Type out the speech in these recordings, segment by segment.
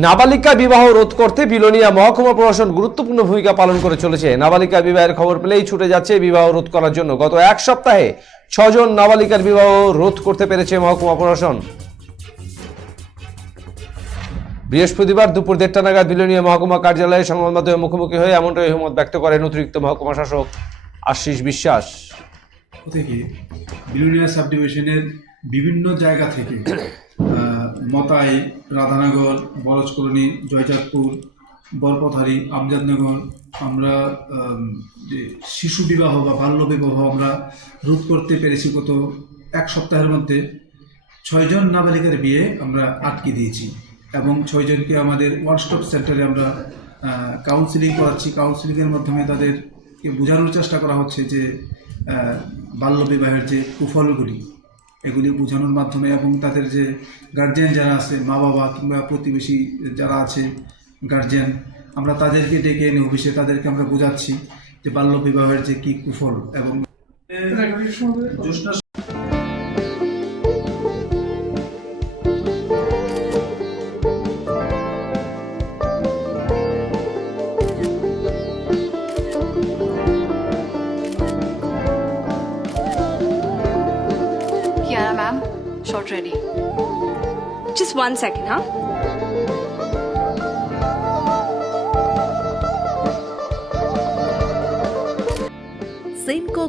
নাবালিকা বিবাহ রোধ করতে বিলোনিয়া মহকুমা প্রশাসন গুরুত্বপূর্ণ ভূমিকা পালন করে চলেছে। নাবালিকা বিবাহের খবর পেলেই ছুটে যাচ্ছে বিবাহ রোধ করার জন্য। গত এক সপ্তাহে 6 জন নাবালিকার বিবাহ রোধ করতে পেরেছে মহকুমা প্রশাসন। বৃহস্পতিবার দুপুর 1:30 নাগাদ বিলোনিয়া মহকুমা কার্যালয়ে সংবাদ মাধ্যমের মুখোমুখি হয়ে এমনটাই অভিমত ব্যক্ত করেন অতিরিক্ত মহকুমা শাসক আশিস বিশ্বাস। থেকে বিলোনিয়া সাব ডিভিশনের বিভিন্ন জায়গা থেকে মতাই, রাধানগর, বরজ কলোনি, জয়চাঁদপুর, বরপথারি, আমজাদনগর আমরা যে শিশু বিবাহ বা বাল্য বিবাহ আমরা রোধ করতে পেরেছি। গত এক সপ্তাহের মধ্যে 6 জন নাবালিকার বিয়ে আমরা আটকে দিয়েছি এবং 6 জনকে আমাদের ওয়ান স্টপ সেন্টারে আমরা কাউন্সিলিং করাচ্ছি। কাউন্সিলিংয়ের মাধ্যমে তাদেরকে বোঝানোর চেষ্টা করা হচ্ছে যে বাল্য বিবাহের যে কুফলগুলি এগুলি বোঝানোর মাধ্যমে, এবং তাদের যে গার্জিয়ান যারা আছে, মা বাবা কিংবা প্রতিবেশী যারা আছে গার্জিয়ান, আমরা তাদেরকে ডেকে এনে অফিসে তাদেরকে আমরা বোঝাচ্ছি যে বাল্য বিবাহের যে কী কুফল। এবং Kiara ma'am, shot ready. Just 1 second, huh? Simco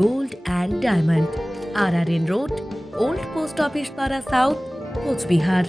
Gold and Diamond, RRN Road, Old Post Office Para South, Coach Bihar.